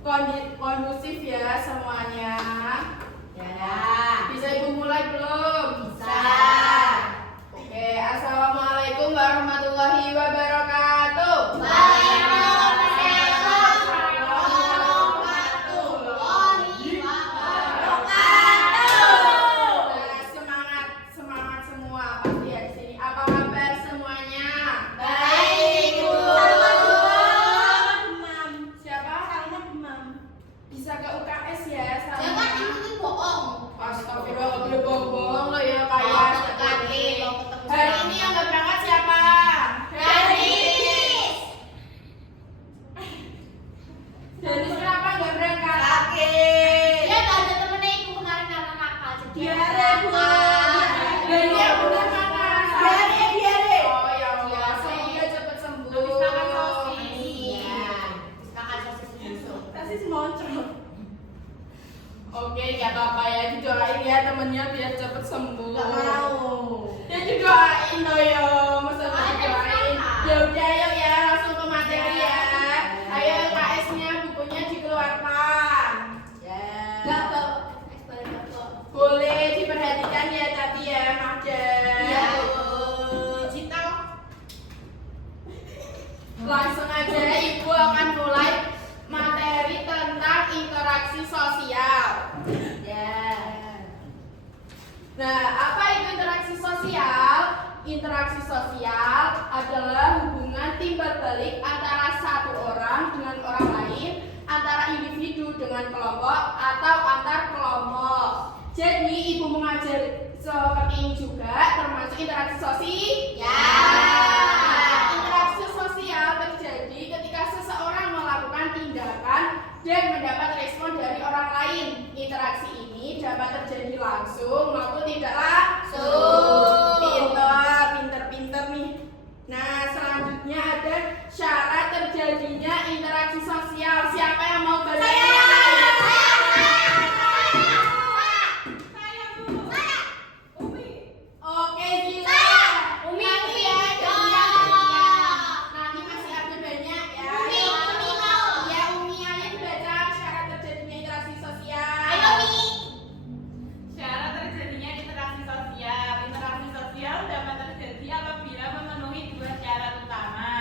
kondusif ya semuanya. Ya. Bisa Ibu mulai belum? Bisa. Oke, Assalamualaikum warahmatullahi wabarakatuh. Semangat semua pasti ya di sini. Apa kabar semuanya? Siapa? Bisa ke UKS ya? Astagfirullah, boleh bohong lo ya kayak hari ini yang nggak berangkat siapa? Denis kenapa nggak berangkat? Diare bener mana? Oh ya Allah, semoga cepet sembuh. Oke, nggak apa-apa ya, didoain ya temennya biar cepet sembuh. Ya didoain loh yo, masa nggak didoain? Ya udah yuk ya, langsung ke materi ya. Ayo KS-nya bukunya dikeluarkan. Boleh diperhatikan ya tapi ya, Magda. Langsung aja Ibu akan mulai materi tentang interaksi sosial. Nah, apa itu interaksi sosial? Interaksi sosial adalah hubungan timbal balik antara satu orang dengan orang lain, antara individu dengan kelompok atau antar kelompok. Jadi Ibu mengajar seperti ini juga termasuk interaksi sosial. Interaksi sosial terjadi ketika seseorang melakukan tindakan dan mendapat respon dari orang lain. Interaksi ini dapat terjadi langsung maupun tidak langsung. Pinter nih. Nah, selanjutnya ada syarat terjadinya interaksi sosial. Siapa yang mau belajar? Oke, Gila. Nanti ya, nanti masih ada banyak ya. Ya, Umi, ayo dibaca syarat terjadinya interaksi sosial. Syarat terjadinya interaksi sosial. Interaksi sosial dapat terjadi apabila memenuhi dua syarat utama,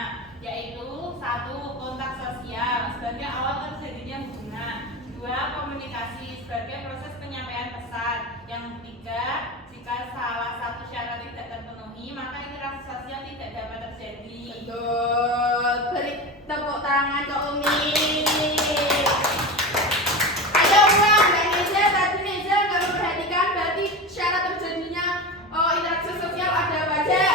yaitu 1. Kontak sosial sebagai awal terjadinya hubungan. 2. Komunikasi sebagai proses penyampaian pesan. Yang ketiga, jika salah satu syarat tidak terpenuhi, maka interaksi sosial tidak dapat terjadi. Betul. Beri tepuk tangan ke Umi. Ayo ulang, Mbak Neza. Tadi Neza nggak memperhatikan berarti syarat terjadinya interaksi sosial ada apa aja?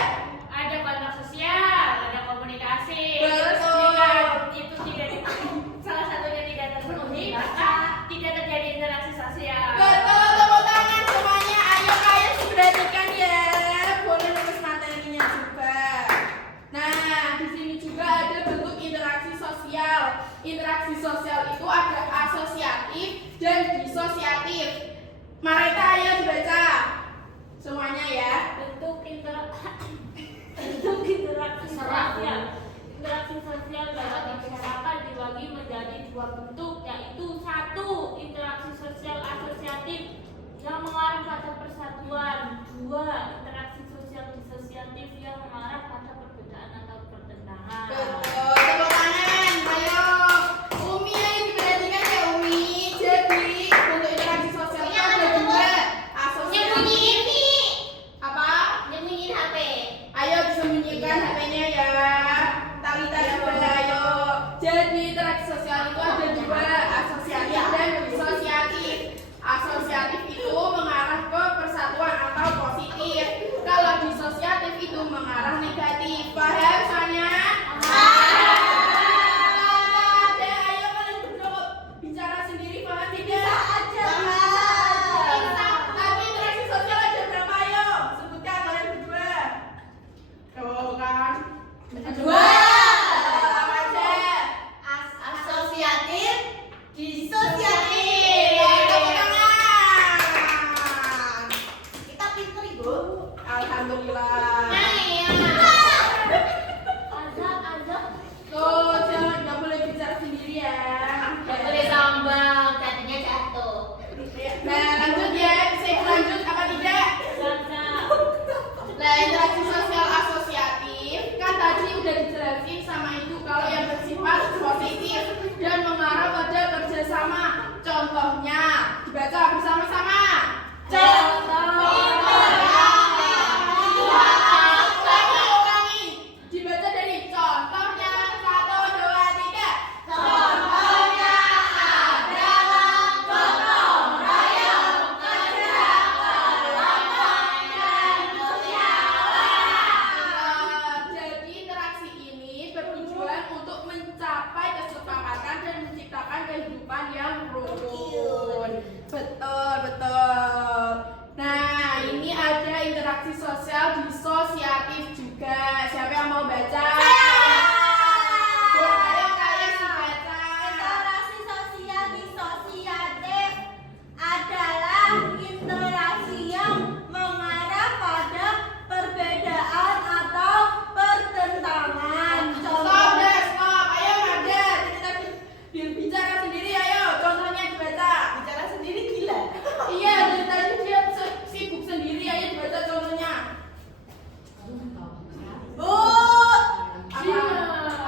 Ada kontak sosial, ada komunikasi. Betul. Jika itu tidak salah satunya tidak terpenuhi, maka tidak terjadi interaksi sosial. Betul, tepuk tangan semuanya. Ayo kalian diperhatikan ya. Boleh nulis materinya juga. Nah, di sini juga ada bentuk interaksi sosial. Interaksi sosial itu ada asosiatif dan disosiatif. Mereka ayo dibaca semuanya ya. Bentuk interaksi sosial. Interaksi sosial dapat dipisahkan dibagi menjadi dua bentuk, yaitu 1. Interaksi sosial asosiatif yang mengarah pada persatuan. 2. Interaksi sosial disosiatif yang mengarah pada perbedaan atau pertentangan. Betul, tepuk tangan. Ayo Umi ayo diperhatikan ya Umi. Jadi bentuk interaksi sosial itu ada dua. Asosiatif. Apa? Ayo disembunyikan HP-nya ya. Talita juga ayo. Jadi interaksi sosial itu ada dua, asosiatif dan disosiatif. Asosiatif itu mengarah ke persatuan atau positif. Kalau disosiatif itu mengarah rukun. Betul, betul. Nah, ini ada interaksi sosial disosiatif juga. Siapa yang mau baca? Ayo kalian sih baca. Interaksi sosial disosiatif adalah interaksi yang mengarah pada perbedaan atau pertentangan. Stop deh, stop. Ayo ada. Kita bicara sendiri, ayo. Contohnya dibaca. Bicara sendiri gila. Iya, dari tadi dia sibuk sendiri. Ayo dibaca contohnya. Bu, Apa?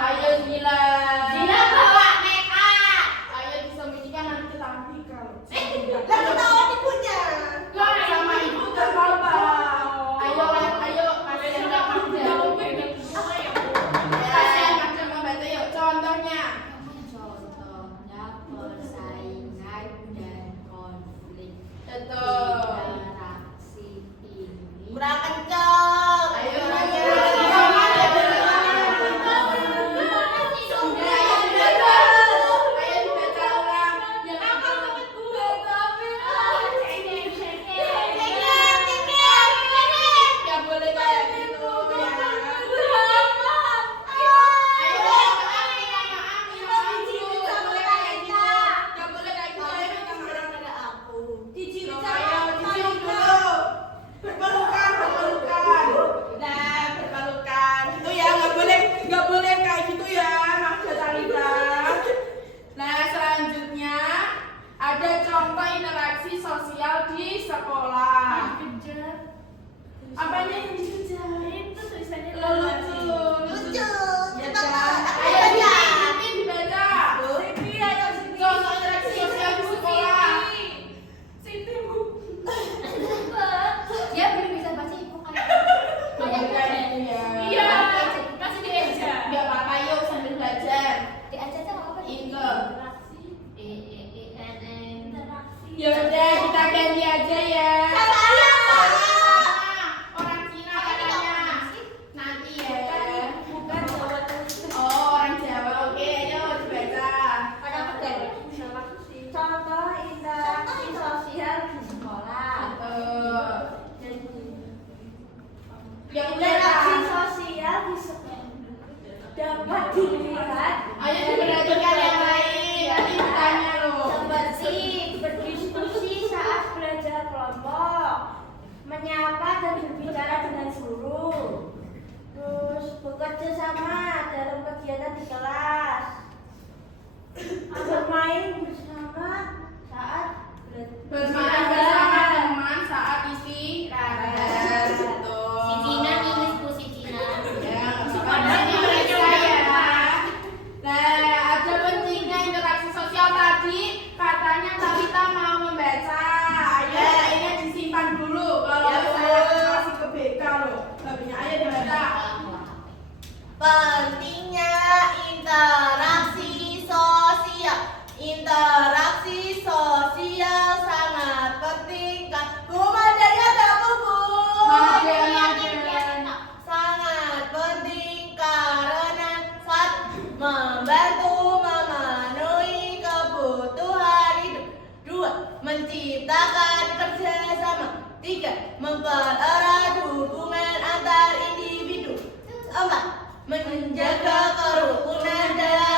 Ayo Zila. Zila bawa make up. Ayo disembunyikan nanti ketahuan kalau. Lah ketahuan ibunya. Sama ibu gak apa-apa. Ayo, ayo. Kalian yang kerja. Kalian yang membaca yuk. Contohnya. Contohnya persaingan dan konflik. Betul. Interaksi ini Kurang kenceng. Ayo, Ayo dibaca ulang. Ya boleh kayak gitu ya. Nah, selanjutnya ada contoh interaksi sosial di sekolah. Apanya yang dikejar? Lucu. Ya kan? Ayo Siti dibaca. Contoh interaksi sosial di sekolah. dia belum bisa baca ibu kan. Iya. Gak apa-apa, yuk sambil belajar. Diajar aja apa Inge. interaksi. Ya udah, kita ganti aja ya. Saya. Orang Cina katanya. Nanti ya. Bukan Jawa Oh, orang Jawa. Oke, ayo dibaca. Pada pegang. Contoh interaksi sosial di sekolah. Yang Interaksi udah. sosial di sekolah dapat dilihat Ayo diperhatikan yang lain. Nanti ditanya loh. seperti berdiskusi saat belajar kelompok, menyapa dan berbicara dengan guru, terus bekerja sama dalam kegiatan di kelas, bermain bersama saat Bermain bersama teman saat istirahat. Betul. Ya, ini mereka ya. Nah, ada pentingnya interaksi sosial tadi. Katanya Talita mau membaca. Ayo, kayaknya disimpan dulu. Kalau saya kasih ke BK loh. Babinya ayo dibaca. Pentingnya interaksi sosial. Interaksi sosial sangat penting. Kumadanya gak Bu? Sangat penting karena membantu memenuhi kebutuhan hidup. 2. Menciptakan kerjasama. 3. Mempererat hubungan antar individu. 4. Menjaga kerukunan dan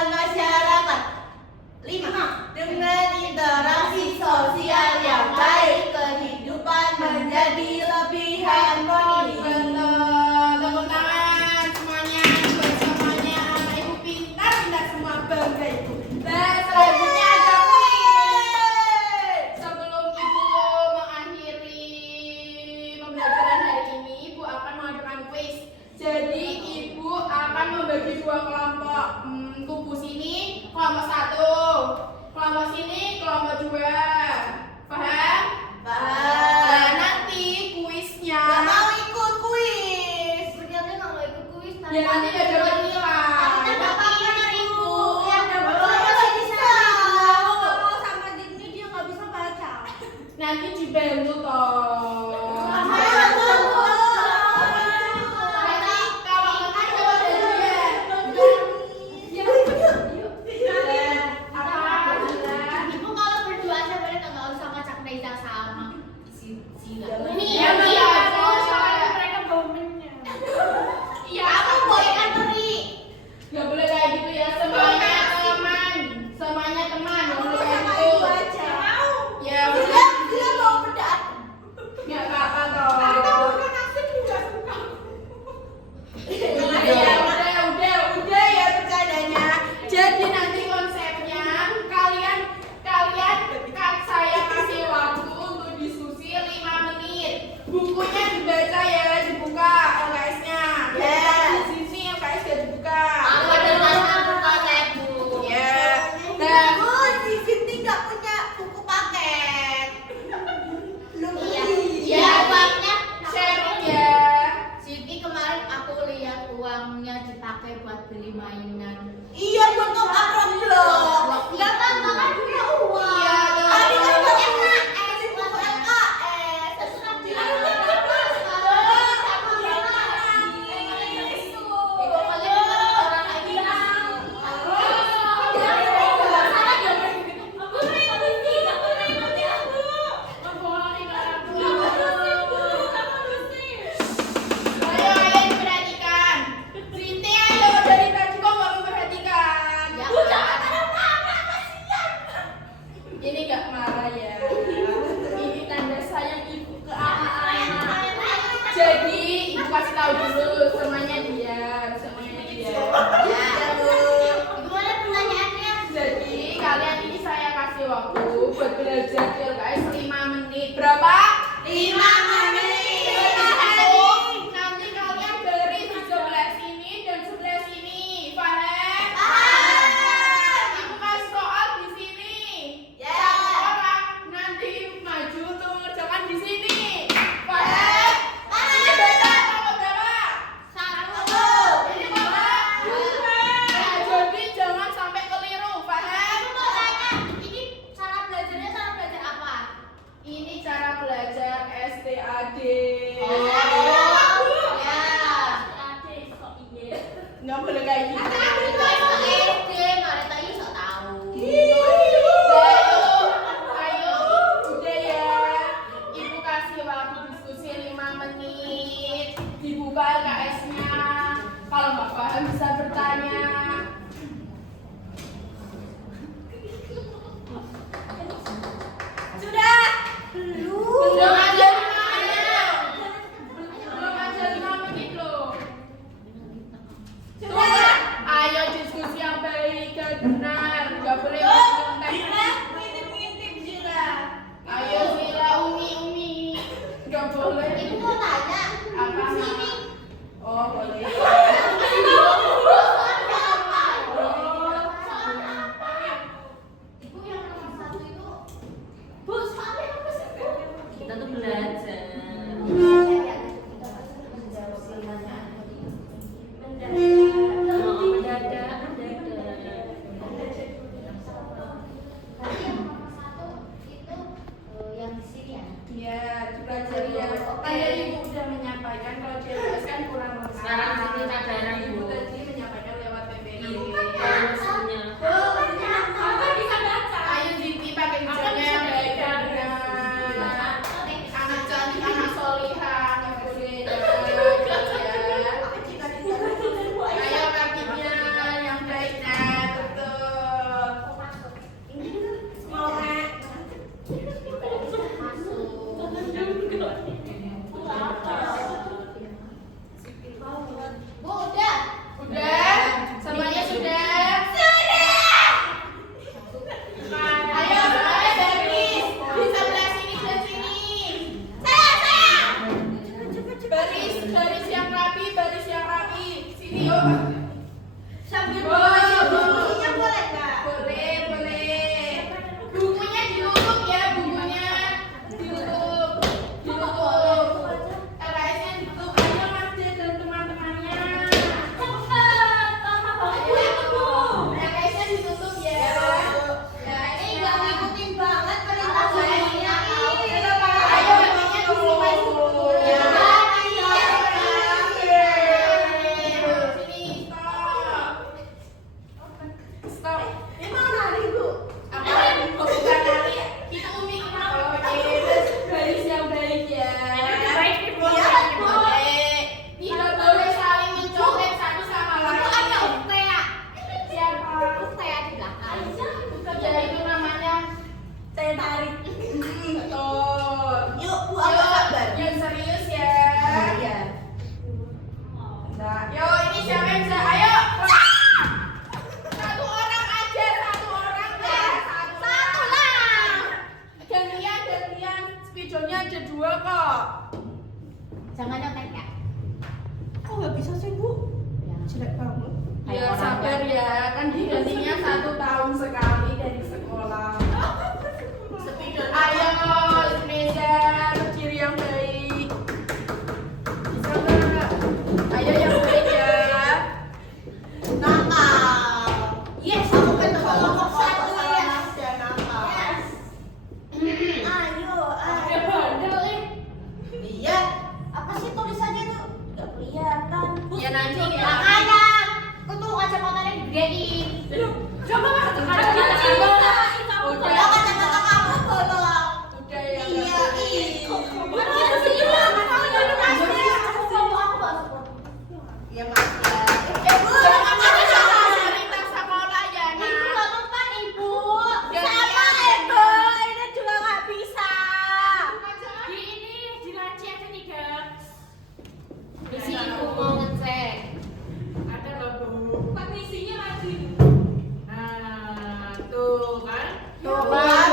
Tuh kan,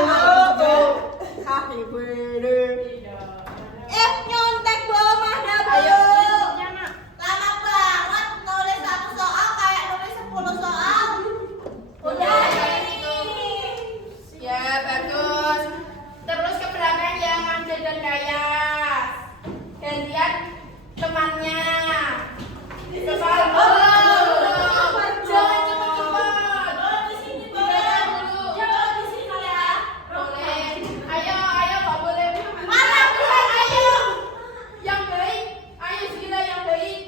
tuh. Happy birthday. Nyontek mah dah, Bu. Ayo. Lama banget nulis satu soal kayak nulis 10 soal. Udah ini. Ya, bagus. Terus keberapa yang Manja dan Gayas? Gantian temannya. Jangan cepet-cepet. Oh, di sini Boleh boleh. dulu. Jangan di sini ya. Boleh. Ayo, nggak boleh. Mana bilang ayo. Yang baik. Ayo segera yang baik.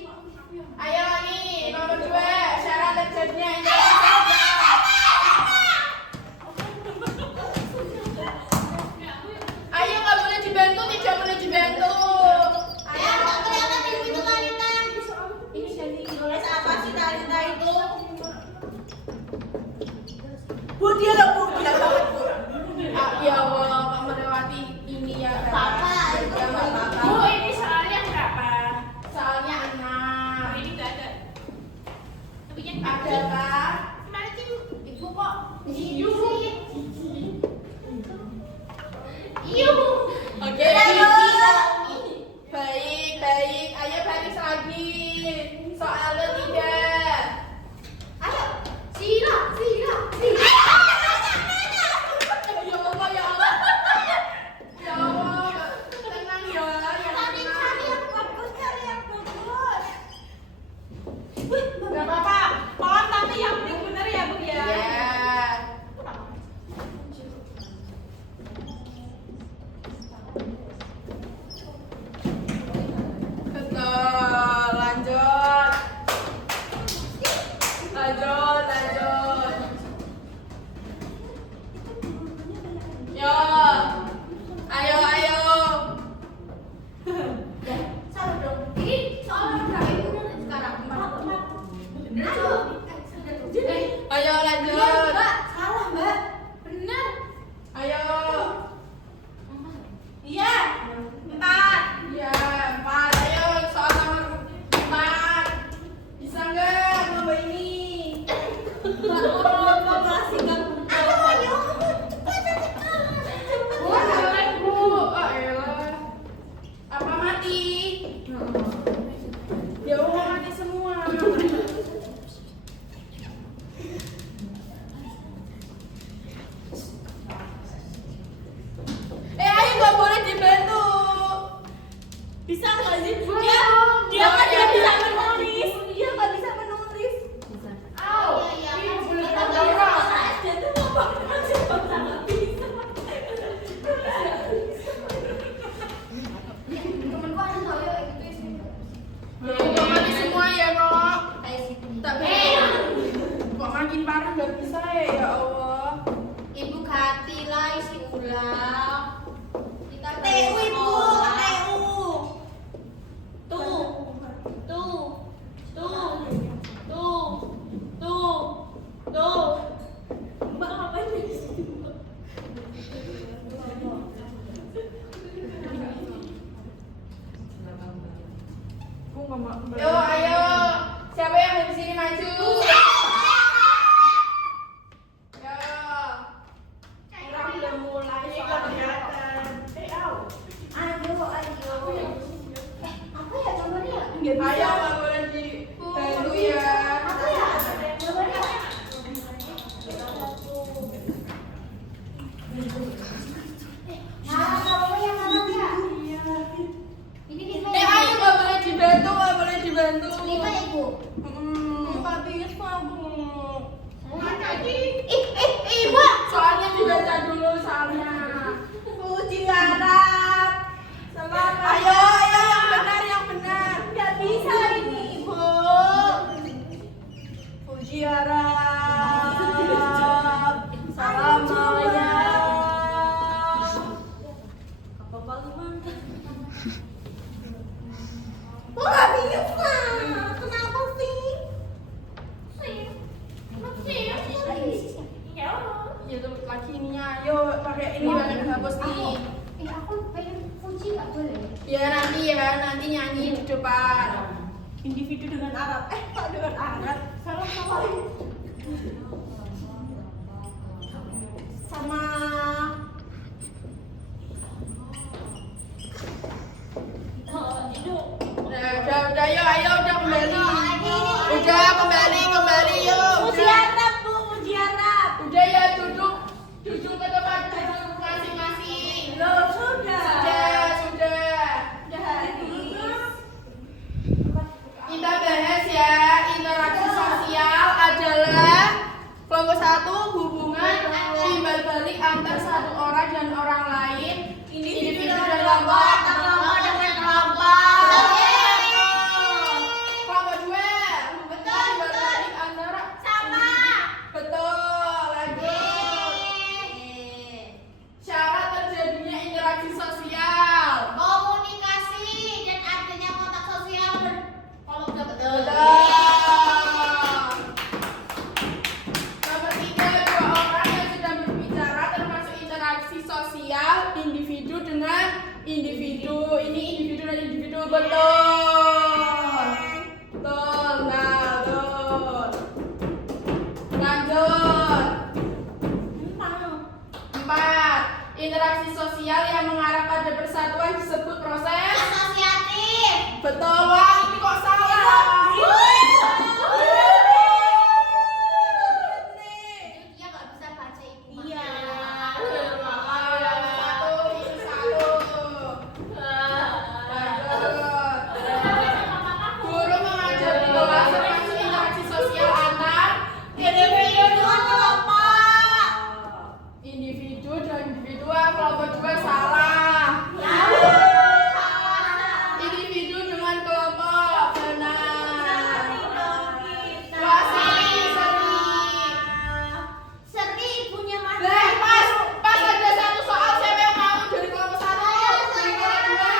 Ayo nih, nomor 2. Syarat terjadinya interaksi sosial. Ayo, nggak boleh dibantu, tidak boleh dibantu. Ya, nggak kelihatan di situ Talita. Ini jadi Nulis apa sih Talita itu? Bu, dia lah Bu, dia banget Bu. Ya Allah, Pak melewati ini ya. Papa, itu Ya, Pak, Bu, Papa. ini soalnya berapa? Soalnya 6. Ini nggak ada. Tapi yang Ada Pak. Mana sih? Ibu kok. Iyu. Oke. Ayo. Baik, baik. Ayo baris lagi. Soalnya 3. Ayo. Sila. Ya Allah, ya Allah. Ya Allah. Tenang ya, ya Cari tenang. yang bagus, cari yang bagus. Gak apa-apa. Mohon tapi yang benar ya Bu ya. Ya. Betul. Lanjut. Lanjut. Yo. Ayo. Salah dong. Ini soal berapa itu sekarang? 4. Benar loh. Ayo lanjut. Mbak, salah Mbak. Benar. Ayo. Iya. 4. Ya, 4. Ayo soal nomor 4. Bisa nggak lomba ini? Bu. Oh, elah. Apa mati? Ya Allah, mati semua. Ayo nggak boleh dibantu. Bisa nggak sih? Dia Dia bisa menulis. Dia nggak bisa menulis. Au. Iya, Ih, kan. boleh Kita dibantu. bisa. Dia tuh ngomong masih nggak bisa. Temenku ada tau ya gitu sih. Ya, kok mati semua ya, Nok? Kayak situ. Tapi kok makin parah nggak bisa ya Allah. Ibu Kati lah isi ulang. Kita TU, Ibu, TU. Tuh. Mbak ngapain di situ? Yo, ayo. Siapa yang mau di sini maju? Yo. Orang udah mulai soalnya. Apa ya gambarnya? Ayo, nggak boleh dibantu ya. Apa ya? Gambarnya? Nah, apa yang mana ya? Ini Ayo nggak boleh dibantu, nggak boleh dibantu. 5 Ibu. Mati kamu. Ibu. Soalnya dibaca dulu soalnya. Puji harap. Ayo, yang benar. Nggak bisa ini, Ibu. Puji harap. Salam Maya. Kok nggak bisa? Kenapa sih? Ya tuh lagi ininya. Ayo pakai ini banget hapus nih. Aku pengen Fuji nggak boleh. Ya nanti nyanyi di depan. Individu dengan Arab. Kok dengan Arab? Salah. Sama kelompok dengan kelompok. Kelompok dua. Betul, betul. Antara Sama. betul. Lanjut. Syarat terjadinya interaksi sosial. Komunikasi dan adanya kontak sosial kalau udah betul. Betul. Nomor tiga, dua orang yang sedang berbicara termasuk interaksi sosial individu dengan individu. Ini individu dan individu betul. Betul. Nah, betul. Lanjut. 4. Interaksi sosial yang mengarah pada persatuan disebut proses. Asosiatif. Betul. Wah, ini kok salah? Dia nggak bisa baca ibu. Iya. Satu, ini satu. Lanjut. Guru mengajar di kelas termasuk interaksi sosial antar Individu kelompok. individu dan individual. Kelompok juga salah. Individu dengan kelompok benar. Wah, seri. Seri ibunya mana? Nah, pas ada satu soal siapa yang mau dari kelompok satu, dari kelompok dua.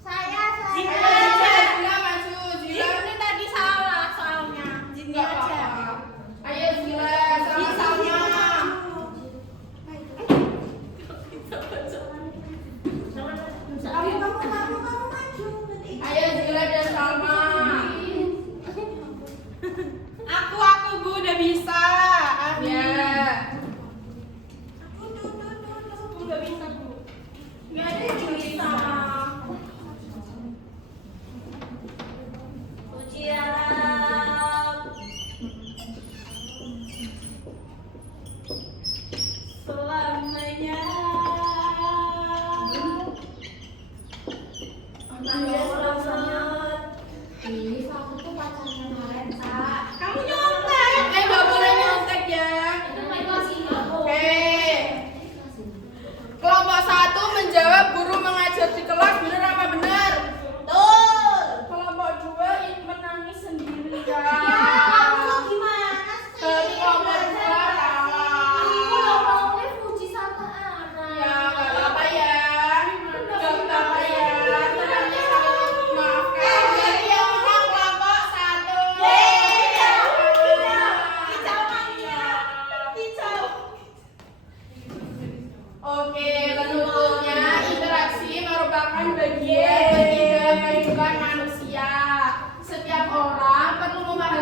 Saya. Ayo, Zila maju. Zila Ini tadi salah soalnya. nggak apa-apa. Ayo Zila, sama-sama. Kamu maju. Ayo Zila dan Salma. Aku Bu udah bisa. Ya. Aku udah bisa Bu. Nggak ada yang bisa. Ujian. Selamanya. Kamu nyontek. Nggak boleh nyontek ya. Oke. Kelompok satu menjawab guru mengajar di kelas benar apa benar? Betul. Kelompok dua ini menangis sendirian. Kamu gimana sih? Dari kelompok dua kalah. Ya nggak apa-apa ya. Nggak apa-apa ya. Menangis maafkan. Jadi yang menang kelompok satu. Oke, menurutnya interaksi merupakan bagian penting dalam kehidupan manusia.